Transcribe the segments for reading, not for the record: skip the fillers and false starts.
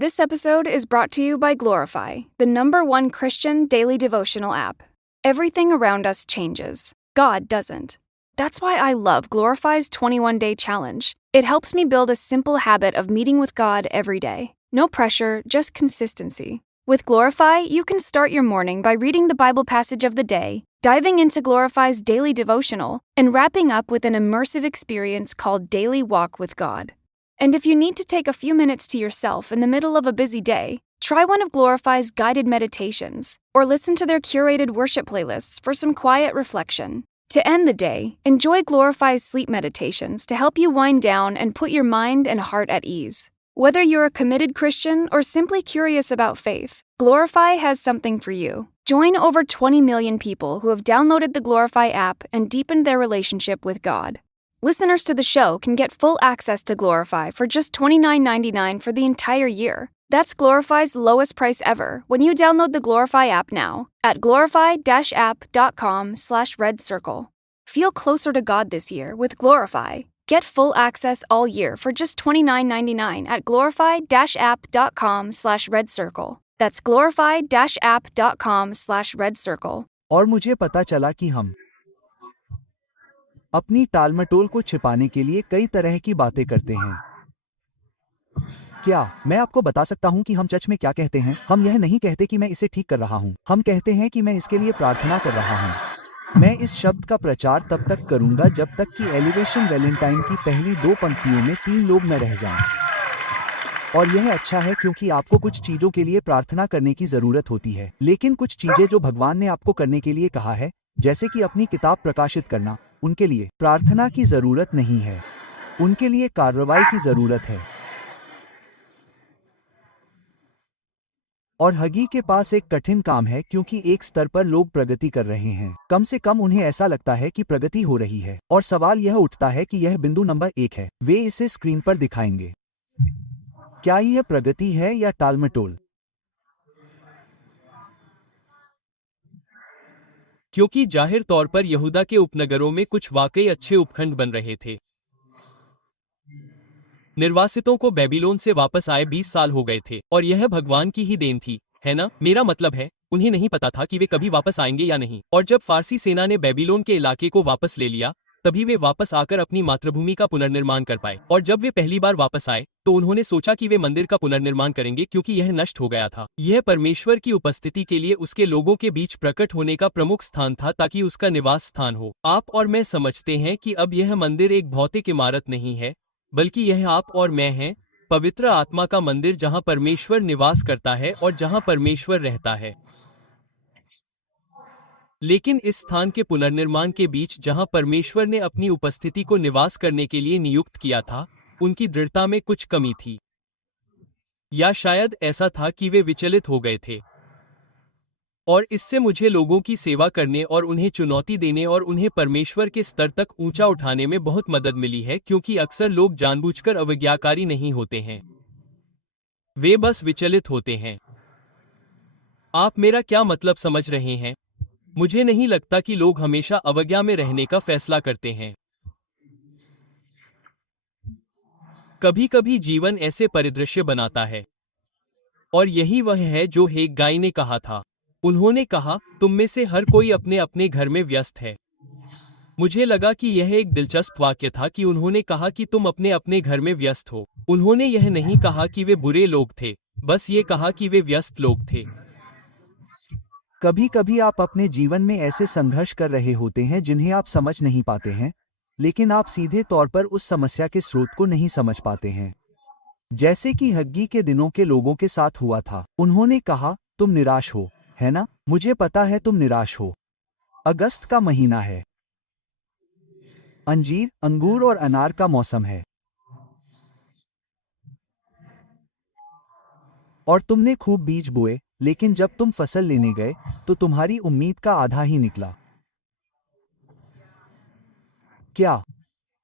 This episode is brought to you by Glorify, the #1 Christian daily devotional app. Everything around us changes. God doesn't. That's why I love Glorify's 21-day challenge. It helps me build a simple habit of meeting with God every day. No pressure, just consistency. With Glorify, you can start your morning by reading the Bible passage of the day, diving into Glorify's daily devotional, and wrapping up with an immersive experience called Daily Walk with God. And if you need to take a few minutes to yourself in the middle of a busy day, try one of Glorify's guided meditations, or listen to their curated worship playlists for some quiet reflection. To end the day, enjoy Glorify's sleep meditations to help you wind down and put your mind and heart at ease. Whether you're a committed Christian or simply curious about faith, Glorify has something for you. Join over 20 million people who have downloaded the Glorify app and deepened their relationship with God. Listeners to the show can get full access to Glorify for just $29.99 for the entire year. That's Glorify's lowest price ever when you download the Glorify app now at glorify-app.com/redcircle. Feel closer to God this year with Glorify. Get full access all year for just $29.99 at glorify-app.com/redcircle. That's glorify-app.com/redcircle. और मुझे पता चला कि हम अपनी टालमटोल को छिपाने के लिए कई तरह की बातें करते हैं। क्या मैं आपको बता सकता हूं कि हम चर्च में क्या कहते हैं? हम यह नहीं कहते कि मैं इसे ठीक कर रहा हूं। हम कहते हैं कि मैं इसके लिए प्रार्थना कर रहा हूं। मैं इस शब्द का प्रचार तब तक करूंगा जब तक कि एलिवेशन वैलेंटाइन की पहली 2 पंक्तियों में 3 लोग न रह जाएं। और यह अच्छा है क्योंकि आपको कुछ चीजों के लिए प्रार्थना करने की जरूरत होती है, लेकिन कुछ चीजें जो भगवान ने आपको करने के लिए कहा है, जैसे कि अपनी किताब प्रकाशित करना, उनके लिए प्रार्थना की जरूरत नहीं है। उनके लिए कार्रवाई की जरूरत है। और हगी के पास एक कठिन काम है क्योंकि एक स्तर पर लोग प्रगति कर रहे हैं। कम से कम उन्हें ऐसा लगता है कि प्रगति हो रही है। और सवाल यह उठता है कि यह बिंदु नंबर 1 है। वे इसे स्क्रीन पर दिखाएंगे। क्या यह प्रगति है या टालमटोल? क्योंकि जाहिर तौर पर यहूदा के उपनगरों में कुछ वाकई अच्छे उपखंड बन रहे थे। निर्वासितों को बेबीलोन से वापस आए 20 साल हो गए थे और यह भगवान की ही देन थी, है ना? मेरा मतलब है, उन्हें नहीं पता था कि वे कभी वापस आएंगे या नहीं। और जब फारसी सेना ने बेबीलोन के इलाके को वापस ले लिया, तभी वे वापस आकर अपनी मातृभूमि का पुनर्निर्माण कर पाए। और जब वे पहली बार वापस आए, तो उन्होंने सोचा कि वे मंदिर का पुनर्निर्माण करेंगे क्योंकि यह नष्ट हो गया था। यह परमेश्वर की उपस्थिति के लिए उसके लोगों के बीच प्रकट होने का प्रमुख स्थान था ताकि उसका निवास स्थान हो। आप और मैं समझते हैं कि अब यह मंदिर एक भौतिक इमारत नहीं है, बल्कि यह आप और मैं हैं, पवित्र आत्मा का मंदिर जहां परमेश्वर निवास करता है और जहां परमेश्वर रहता है। लेकिन इस स्थान के पुनर्निर्माण के बीच जहां परमेश्वर ने अपनी उपस्थिति को निवास करने के लिए नियुक्त किया था, उनकी दृढ़ता में कुछ कमी थी। या शायद ऐसा था कि वे विचलित हो गए थे। और इससे मुझे लोगों की सेवा करने और उन्हें चुनौती देने और उन्हें परमेश्वर के स्तर तक ऊंचा उठाने में बहुत मदद मिली है, क्योंकि अक्सर लोग जानबूझकर अवज्ञाकारी नहीं होते हैं, वे बस विचलित होते हैं। आप मेरा क्या मतलब समझ रहे हैं? मुझे नहीं लगता कि लोग हमेशा अवज्ञा में रहने का फैसला करते हैं। कभी कभी जीवन ऐसे परिदृश्य बनाता है। और यही वह है जो हेगाई ने कहा था। उन्होंने कहा, तुम में से हर कोई अपने अपने घर में व्यस्त है। मुझे लगा कि यह एक दिलचस्प वाक्य था कि उन्होंने कहा कि तुम अपने अपने घर में व्यस्त हो। उन्होंने यह नहीं कहा कि वे बुरे लोग थे, बस ये कहा कि वे व्यस्त लोग थे। कभी कभी आप अपने जीवन में ऐसे संघर्ष कर रहे होते हैं जिन्हें आप समझ नहीं पाते हैं, लेकिन आप सीधे तौर पर उस समस्या के स्रोत को नहीं समझ पाते हैं। जैसे कि हग्गी के दिनों के लोगों के साथ हुआ था। उन्होंने कहा, तुम निराश हो, है ना? मुझे पता है तुम निराश हो। अगस्त का महीना है। अंजीर, अंगूर और अनार का मौसम है। और तुमने खूब बीज बोए, लेकिन जब तुम फसल लेने गए, तो तुम्हारी उम्मीद का आधा ही निकला। क्या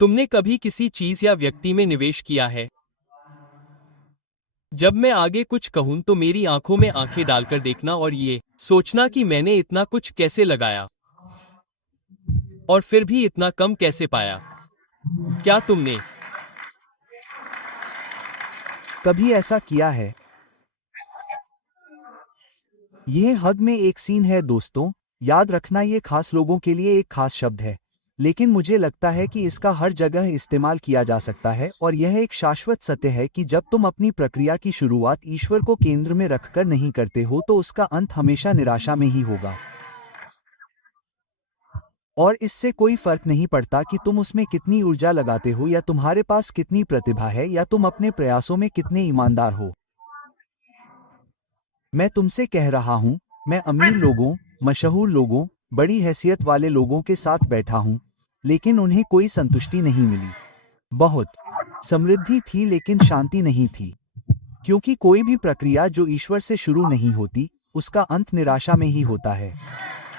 तुमने कभी किसी चीज या व्यक्ति में निवेश किया है? जब मैं आगे कुछ कहूं तो मेरी आंखों में आंखें डालकर देखना और ये सोचना कि मैंने इतना कुछ कैसे लगाया और फिर भी इतना कम कैसे पाया। क्या तुमने कभी ऐसा किया है? यह हग में एक सीन है दोस्तों। याद रखना ये खास लोगों के लिए एक खास शब्द है, लेकिन मुझे लगता है कि इसका हर जगह इस्तेमाल किया जा सकता है और यह एक शाश्वत सत्य है कि जब तुम अपनी प्रक्रिया की शुरुआत ईश्वर को केंद्र में रखकर नहीं करते हो तो उसका अंत हमेशा निराशा में ही होगा। और इससे कोई फर्क नहीं पड़ता कि तुम उसमें कितनी ऊर्जा लगाते हो या तुम्हारे पास कितनी प्रतिभा है या तुम अपने प्रयासों में कितने ईमानदार हो। मैं तुमसे कह रहा हूं, मैं अमीर लोगों, मशहूर लोगों, बड़ी हैसियत वाले लोगों के साथ बैठा हूं, लेकिन उन्हें कोई संतुष्टि नहीं मिली। बहुत समृद्धि थी लेकिन शांति नहीं थी, क्योंकि कोई भी प्रक्रिया जो ईश्वर से शुरू नहीं होती, उसका अंत निराशा में ही होता है।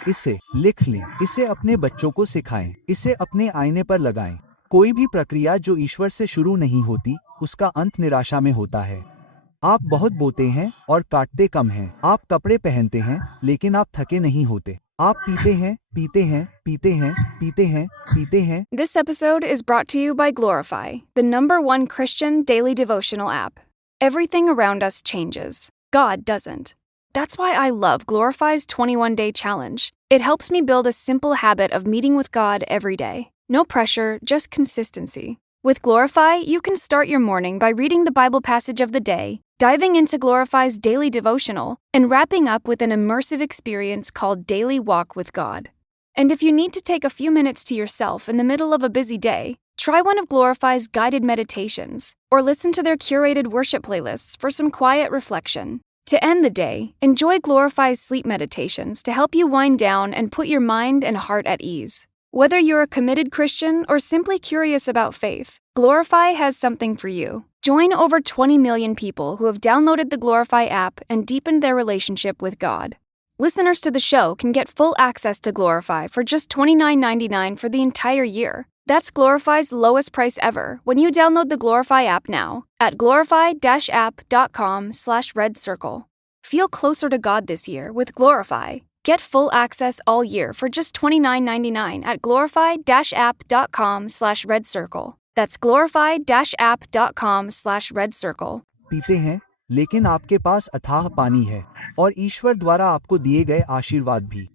इसे लिख लें, इसे अपने बच्चों को सिखाएं, इसे अपने आईने पर लगाएं। कोई भी प्रक्रिया जो ईश्वर से शुरू नहीं होती, उसका अंत निराशा में होता है। आप बहुत बोते हैं और काटते कम हैं। आप कपड़े पहनते हैं, लेकिन आप थके नहीं होते। आप पीते हैं, पीते हैं, पीते हैं, पीते हैं, पीते हैं। This episode is brought to you by Glorify, the #1 Christian daily devotional app. Everything around us changes. God doesn't. That's why I love Glorify's 21-day challenge. It helps me build a simple habit of meeting with God every day. No pressure, just consistency. With Glorify, you can start your morning by reading the Bible passage of the day, diving into Glorify's daily devotional, and wrapping up with an immersive experience called Daily Walk with God. And if you need to take a few minutes to yourself in the middle of a busy day, try one of Glorify's guided meditations, or listen to their curated worship playlists for some quiet reflection. To end the day, enjoy Glorify's sleep meditations to help you wind down and put your mind and heart at ease. Whether you're a committed Christian or simply curious about faith, Glorify has something for you. Join over 20 million people who have downloaded the Glorify app and deepened their relationship with God. Listeners to the show can get full access to Glorify for just $29.99 for the entire year. That's Glorify's lowest price ever when you download the Glorify app now at glorify-app.com/redcircle. Feel closer to God this year with Glorify. Get full access all year for just $29.99 at glorify-app.com/redcircle. That's glorify-app.com/redcircle. पीते हैं, लेकिन आपके पास अथाह पानी है और ईश्वर द्वारा आपको दिए गए आशीर्वाद भी।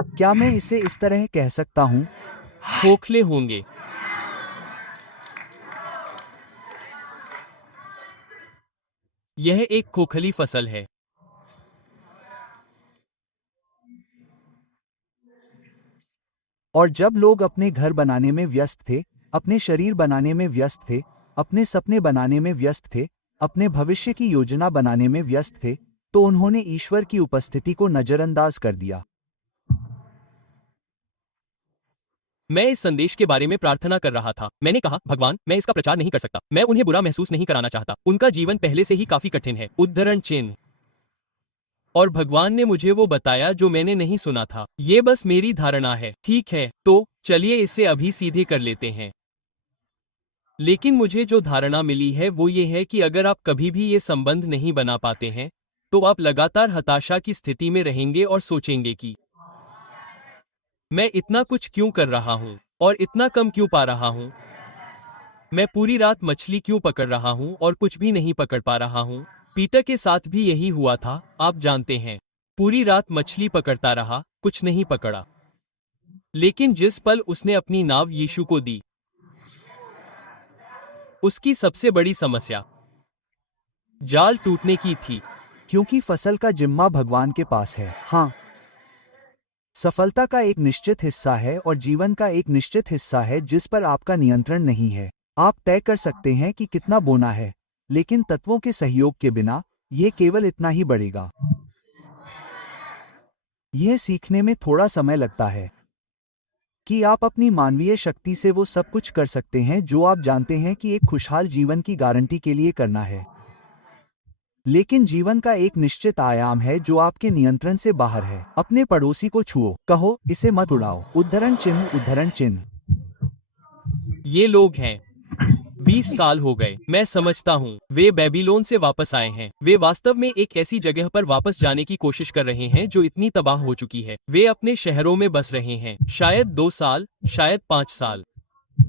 क्या मैं इसे इस तरह कह सकता हूँ? खोखले होंगे। यह एक खोखली फसल है। और जब लोग अपने घर बनाने में व्यस्त थे, अपने शरीर बनाने में व्यस्त थे, अपने सपने बनाने में व्यस्त थे, अपने भविष्य की योजना बनाने में व्यस्त थे, तो उन्होंने ईश्वर की उपस्थिति को नजरअंदाज कर दिया। मैं इस संदेश के बारे में प्रार्थना कर रहा था। मैंने कहा, भगवान, मैं इसका प्रचार नहीं कर सकता। मैं उन्हें बुरा महसूस नहीं कराना चाहता। उनका जीवन पहले से ही काफी कठिन है। उद्धरण चिन्ह। और भगवान ने मुझे वो बताया जो मैंने नहीं सुना था। ये बस मेरी धारणा है। ठीक है, तो चलिए इसे अभी सीधे कर लेते हैं। लेकिन मुझे जो धारणा मिली है वो ये है कि अगर आप कभी भी ये संबंध नहीं बना पाते हैं, तो आप लगातार हताशा की स्थिति में रहेंगे और सोचेंगे कि मैं इतना कुछ क्यों कर रहा हूं और इतना कम क्यों पा रहा हूं। मैं पूरी रात मछली क्यों पकड़ रहा हूं और कुछ भी नहीं पकड़ पा रहा हूं। पीटर के साथ भी यही हुआ था, आप जानते हैं। पूरी रात मछली पकड़ता रहा, कुछ नहीं पकड़ा। लेकिन जिस पल उसने अपनी नाव यीशु को दी, उसकी सबसे बड़ी समस्या जाल टूटने की थी। क्योंकि फसल का जिम्मा भगवान के पास है। हाँ, सफलता का एक निश्चित हिस्सा है और जीवन का एक निश्चित हिस्सा है जिस पर आपका नियंत्रण नहीं है। आप तय कर सकते हैं कि कितना बोना है, लेकिन तत्वों के सहयोग के बिना यह केवल इतना ही बढ़ेगा। यह सीखने में थोड़ा समय लगता है कि आप अपनी मानवीय शक्ति से वो सब कुछ कर सकते हैं जो आप जानते हैं कि एक खुशहाल जीवन की गारंटी के लिए करना है। लेकिन जीवन का एक निश्चित आयाम है जो आपके नियंत्रण से बाहर है। अपने पड़ोसी को छुओ, कहो, इसे मत उड़ाओ। उद्धरण चिन्ह, उद्धरण चिन्ह। ये लोग हैं। 20 साल हो गए। मैं समझता हूँ वे बेबीलोन से वापस आए हैं। वे वास्तव में एक ऐसी जगह पर वापस जाने की कोशिश कर रहे हैं जो इतनी तबाह हो चुकी है। वे अपने शहरों में बस रहे हैं। शायद 2 साल, शायद 5 साल।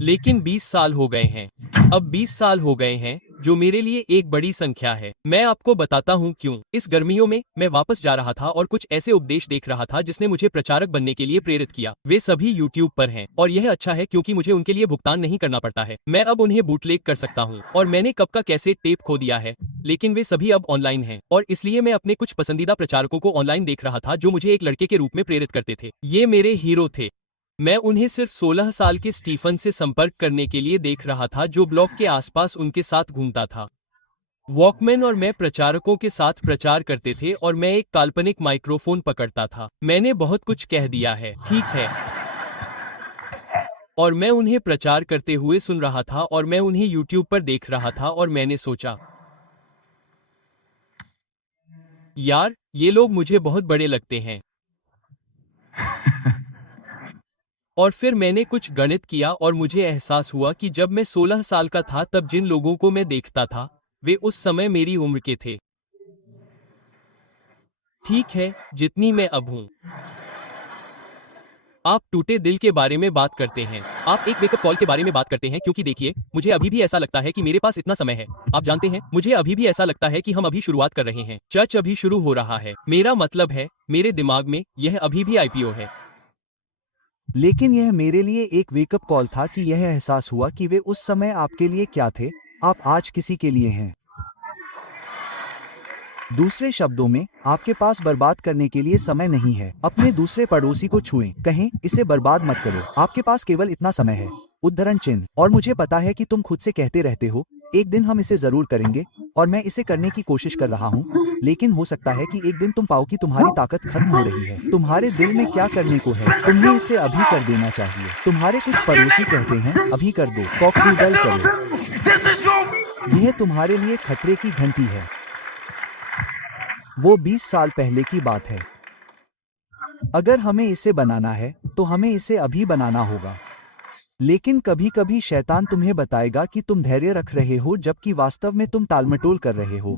लेकिन 20 साल हो गए हैं। अब 20 साल हो गए हैं, जो मेरे लिए एक बड़ी संख्या है। मैं आपको बताता हूँ क्यों। इस गर्मियों में मैं वापस जा रहा था और कुछ ऐसे उपदेश देख रहा था जिसने मुझे प्रचारक बनने के लिए प्रेरित किया। वे सभी यूट्यूब पर हैं और यह अच्छा है क्योंकि मुझे उनके लिए भुगतान नहीं करना पड़ता है। मैं अब उन्हें बूटलेग कर सकता हूँ और मैंने कब का कैसेट टेप खो दिया है, लेकिन वे सभी अब ऑनलाइन हैं और इसलिए मैं अपने कुछ पसंदीदा प्रचारकों को ऑनलाइन देख रहा था जो मुझे एक लड़के के रूप में प्रेरित करते थे। ये मेरे हीरो थे। मैं उन्हें सिर्फ 16 साल के स्टीफन से संपर्क करने के लिए देख रहा था जो ब्लॉक के आसपास उनके साथ घूमता था। वॉकमैन और मैं प्रचारकों के साथ प्रचार करते थे और मैं एक काल्पनिक माइक्रोफोन पकड़ता था। मैंने बहुत कुछ कह दिया है, ठीक है। और मैं उन्हें प्रचार करते हुए सुन रहा था और मैं उन्हें यूट्यूब पर देख रहा था और मैंने सोचा, यार ये लोग मुझे बहुत बड़े लगते हैं। और फिर मैंने कुछ गणित किया और मुझे एहसास हुआ कि जब मैं 16 साल का था तब जिन लोगों को मैं देखता था वे उस समय मेरी उम्र के थे। ठीक है, जितनी मैं अब हूं। आप टूटे दिल के बारे में बात करते हैं, आप एक वेकअप कॉल के बारे में बात करते हैं क्योंकि देखिए, मुझे अभी भी ऐसा लगता है कि मेरे पास इतना समय है। आप जानते हैं, मुझे अभी भी ऐसा लगता है कि हम अभी शुरुआत कर रहे हैं। चर्च अभी शुरू हो रहा है। मेरा मतलब है, मेरे दिमाग में यह अभी भी आईपीओ है। लेकिन यह मेरे लिए एक वेकअप कॉल था कि यह एहसास हुआ कि वे उस समय आपके लिए क्या थे, आप आज किसी के लिए हैं। दूसरे शब्दों में, आपके पास बर्बाद करने के लिए समय नहीं है। अपने दूसरे पड़ोसी को छुएं, कहें, इसे बर्बाद मत करो, आपके पास केवल इतना समय है। उद्धरण चिन्ह। और मुझे पता है कि तुम खुद से कहते रहते हो, एक दिन हम इसे जरूर करेंगे, और मैं इसे करने की कोशिश कर रहा हूँ, लेकिन हो सकता है कि एक दिन तुम पाओ कि तुम्हारी ताकत खत्म हो रही है। तुम्हारे दिल में क्या करने को है, तुम्हें इसे अभी कर देना चाहिए। तुम्हारे कुछ पड़ोसी कहते हैं, अभी कर दो, कॉकडूडल करो। यह तुम्हारे लिए खतरे की घंटी है। वो 20 साल पहले की बात है। अगर हमें इसे बनाना है, तो हमें इसे अभी बनाना होगा। लेकिन कभी कभी शैतान तुम्हें बताएगा कि तुम धैर्य रख रहे हो जबकि वास्तव में तुम टालमटोल कर रहे हो।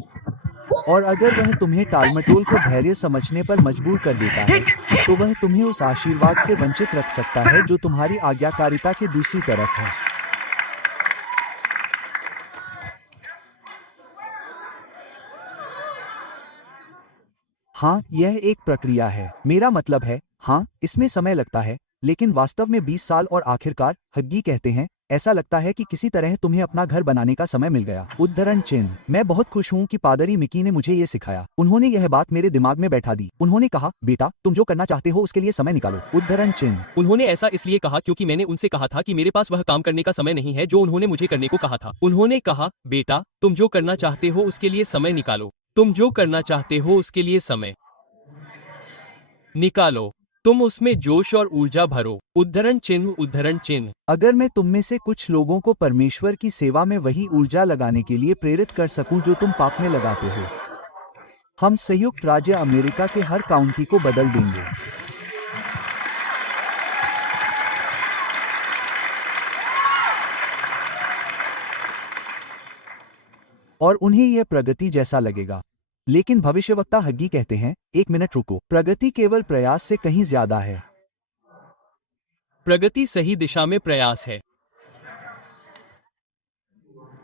और अगर वह तुम्हें टालमटोल को धैर्य समझने पर मजबूर कर देता है, तो वह तुम्हें उस आशीर्वाद से वंचित रख सकता है जो तुम्हारी आज्ञाकारिता के दूसरी तरफ है। हाँ, यह एक प्रक्रिया है। मेरा मतलब है, हाँ, इसमें समय लगता है, लेकिन वास्तव में 20 साल और आखिरकार, हग्गी कहते हैं, ऐसा लगता है कि किसी तरह तुम्हें अपना घर बनाने का समय मिल गया। उद्धरण चिन्ह। मैं बहुत खुश हूँ कि पादरी मिकी ने मुझे ये सिखाया। उन्होंने यह बात मेरे दिमाग में बैठा दी। उन्होंने कहा, बेटा, तुम जो करना चाहते हो उसके लिए समय निकालो। उद्धरण चिन्ह। उन्होंने ऐसा इसलिए कहा क्योंकि मैंने उनसे कहा था कि मेरे पास वह काम करने का समय नहीं है जो उन्होंने मुझे करने को कहा था। उन्होंने कहा, बेटा, तुम जो करना चाहते हो उसके लिए समय निकालो। तुम जो करना चाहते हो उसके लिए समय निकालो। तुम उसमें जोश और ऊर्जा भरो। उद्धरण चिन्ह, उद्धरण चिन्ह। अगर मैं तुम में से कुछ लोगों को परमेश्वर की सेवा में वही ऊर्जा लगाने के लिए प्रेरित कर सकूं जो तुम पाप में लगाते हो, हम संयुक्त राज्य अमेरिका के हर काउंटी को बदल देंगे। और उन्हें यह प्रगति जैसा लगेगा। लेकिन भविष्यवक्ता हग्गी कहते हैं, एक मिनट रुको, प्रगति केवल प्रयास से कहीं ज्यादा है। प्रगति सही दिशा में प्रयास है।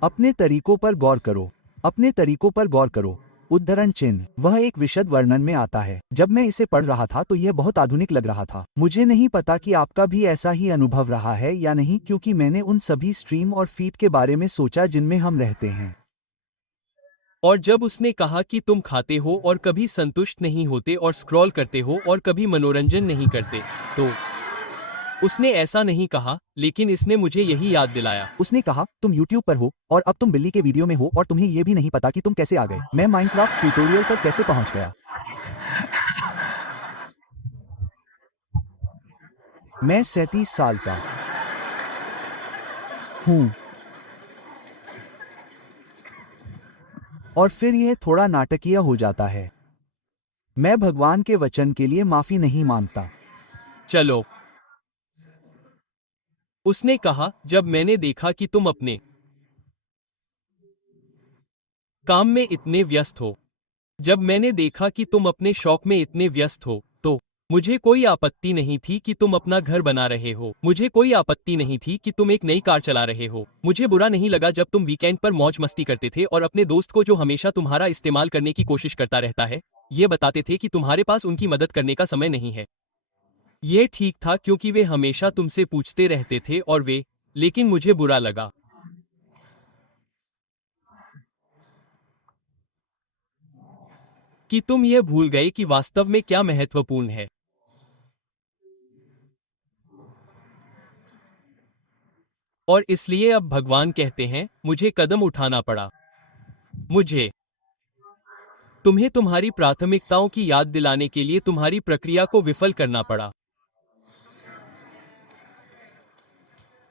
अपने तरीकों पर गौर करो। अपने तरीकों पर गौर करो। उद्धरण चिन्ह। वह एक विशद वर्णन में आता है। जब मैं इसे पढ़ रहा था तो यह बहुत आधुनिक लग रहा था। मुझे नहीं पता कि आपका भी ऐसा ही अनुभव रहा है या नहीं, क्योंकि मैंने उन सभी स्ट्रीम और फीड के बारे में सोचा जिनमें हम रहते हैं। और जब उसने कहा कि तुम खाते हो और कभी संतुष्ट नहीं होते और स्क्रॉल करते हो और कभी मनोरंजन नहीं करते, तो उसने ऐसा नहीं कहा, लेकिन इसने मुझे यही याद दिलाया। उसने कहा, तुम YouTube पर हो और अब तुम बिल्ली के वीडियो में हो और तुम्हें यह भी नहीं पता कि तुम कैसे आ गए। मैं माइनक्राफ्ट ट्यूटोरियल पर कैसे पहुंच गया। मैं 37 साल का हूं। और फिर यह थोड़ा नाटकीय हो जाता है। मैं भगवान के वचन के लिए माफी नहीं मांगता। चलो, उसने कहा, जब मैंने देखा कि तुम अपने काम में इतने व्यस्त हो, जब मैंने देखा कि तुम अपने शौक में इतने व्यस्त हो, तो मुझे कोई आपत्ति नहीं थी कि तुम अपना घर बना रहे हो, मुझे कोई आपत्ति नहीं थी कि तुम एक नई कार चला रहे हो, मुझे बुरा नहीं लगा जब तुम वीकेंड पर मौज मस्ती करते थे और अपने दोस्त को जो हमेशा तुम्हारा इस्तेमाल करने की कोशिश करता रहता है, ये बताते थे कि तुम्हारे पास उनकी मदद करने का समय नहीं है। ये ठीक था क्योंकि वे हमेशा तुमसे पूछते रहते थे और लेकिन मुझे बुरा लगा कि तुम ये भूल गए कि वास्तव में क्या महत्वपूर्ण है। और इसलिए अब भगवान कहते हैं, मुझे कदम उठाना पड़ा। मुझे तुम्हें तुम्हारी प्राथमिकताओं की याद दिलाने के लिए तुम्हारी प्रक्रिया को विफल करना पड़ा।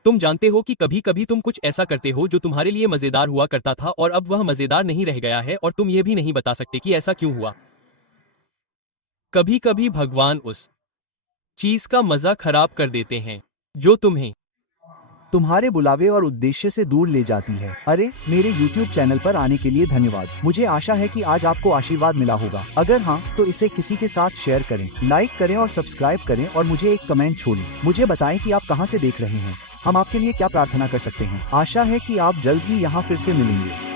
तुम जानते हो कि कभी कभी तुम कुछ ऐसा करते हो जो तुम्हारे लिए मजेदार हुआ करता था और अब वह मजेदार नहीं रह गया है और तुम ये भी नहीं बता सकते कि ऐसा क्यों हुआ। कभी कभी भगवान उस चीज का मजा खराब कर देते हैं जो तुम्हें तुम्हारे बुलावे और उद्देश्य से दूर ले जाती है। अरे, मेरे YouTube चैनल पर आने के लिए धन्यवाद। मुझे आशा है कि आज आपको आशीर्वाद मिला होगा। अगर हाँ, तो इसे किसी के साथ शेयर करें, लाइक करें और सब्सक्राइब करें और मुझे एक कमेंट छोड़ें। मुझे बताएं कि आप कहां से देख रहे हैं। हम आपके लिए क्या प्रार्थना कर सकते हैं। आशा है कि आप जल्द ही यहाँ फिर से मिलेंगे।